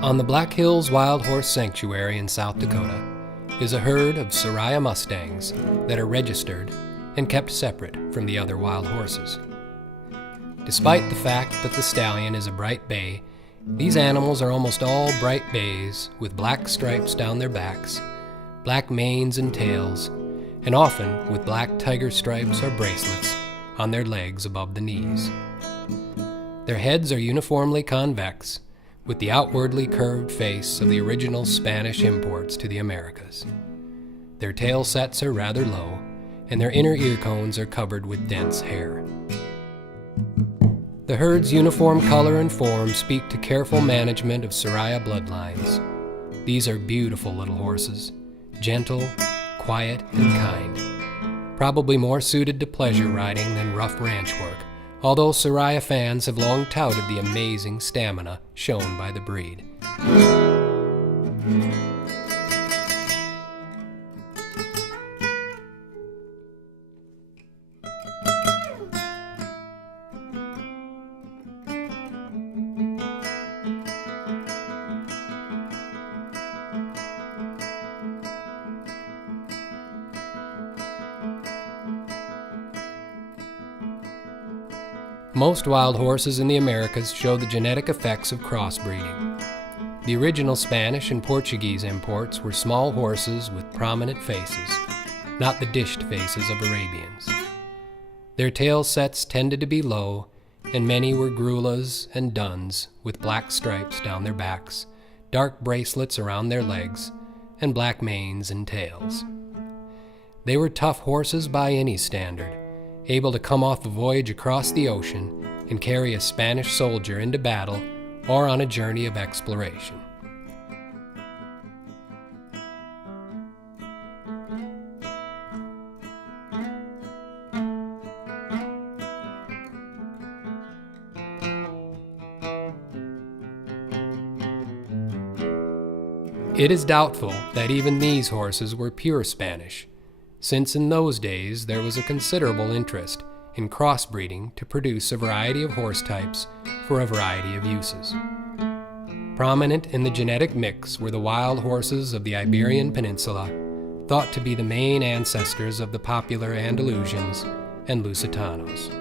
On the Black Hills Wild Horse Sanctuary in South Dakota is a herd of Spanish Mustangs that are registered and kept separate from the other wild horses. Despite the fact that the stallion is a bright bay, these animals are almost all bright bays with black stripes down their backs, black manes and tails, and often with black tiger stripes or bracelets on their legs above the knees. Their heads are uniformly convex, with the outwardly curved face of the original Spanish imports to the Americas. Their tail sets are rather low, and their inner ear cones are covered with dense hair. The herd's uniform color and form speak to careful management of Spanish bloodlines. These are beautiful little horses, gentle, quiet, and kind. Probably more suited to pleasure riding than rough ranch work, although Spanish fans have long touted the amazing stamina shown by the breed. Most wild horses in the Americas show the genetic effects of crossbreeding. The original Spanish and Portuguese imports were small horses with prominent faces, not the dished faces of Arabians. Their tail sets tended to be low, and many were grulas and duns with black stripes down their backs, dark bracelets around their legs, and black manes and tails. They were tough horses by any standard, able to come off a voyage across the ocean and carry a Spanish soldier into battle or on a journey of exploration. It is doubtful that even these horses were pure Spanish, since in those days there was a considerable interest in crossbreeding to produce a variety of horse types for a variety of uses. Prominent in the genetic mix were the wild horses of the Iberian Peninsula, thought to be the main ancestors of the popular Andalusians and Lusitanos.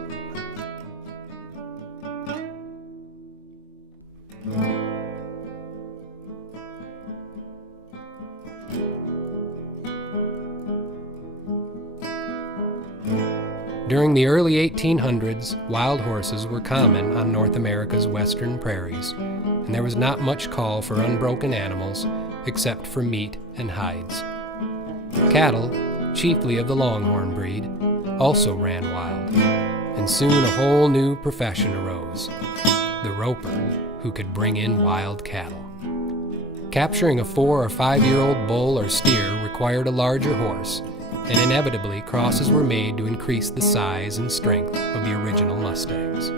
During the early 1800s, wild horses were common on North America's western prairies, and there was not much call for unbroken animals except for meat and hides. Cattle, chiefly of the Longhorn breed, also ran wild, and soon a whole new profession arose: the roper, who could bring in wild cattle. Capturing a 4 or 5-year-old bull or steer required a larger horse, and inevitably crosses were made to increase the size and strength of the original Mustangs.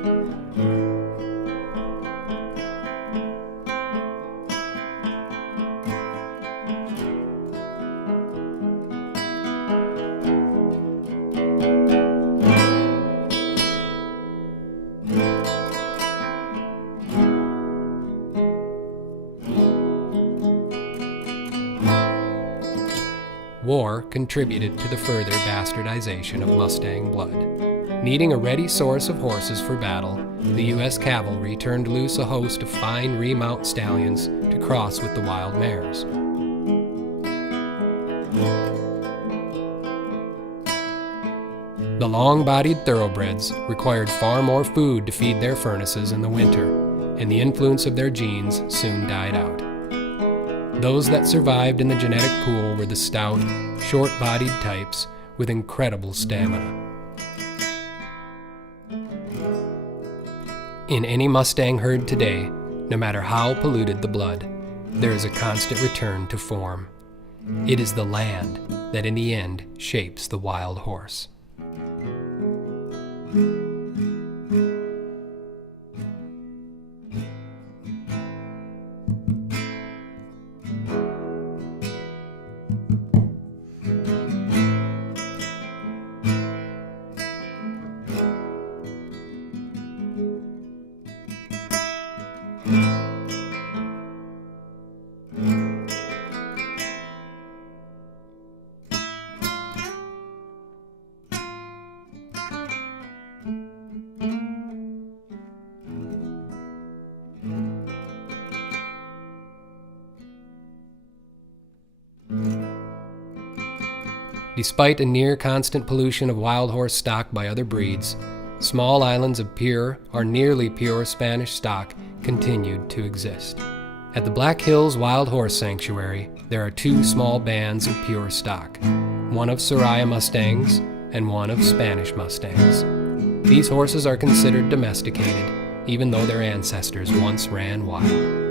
War contributed to the further bastardization of Mustang blood. Needing a ready source of horses for battle, the U.S. cavalry turned loose a host of fine remount stallions to cross with the wild mares. The long-bodied thoroughbreds required far more food to feed their furnaces in the winter, and the influence of their genes soon died out. Those that survived in the genetic pool were the stout, short-bodied types with incredible stamina. In any Mustang herd today, no matter how polluted the blood, there is a constant return to form. It is the land that in the end shapes the wild horse. Despite a near constant pollution of wild horse stock by other breeds, small islands of pure or nearly pure Spanish stock continued to exist. At the Black Hills Wild Horse Sanctuary, there are two small bands of pure stock, one of Soraya Mustangs and one of Spanish Mustangs. These horses are considered domesticated, even though their ancestors once ran wild.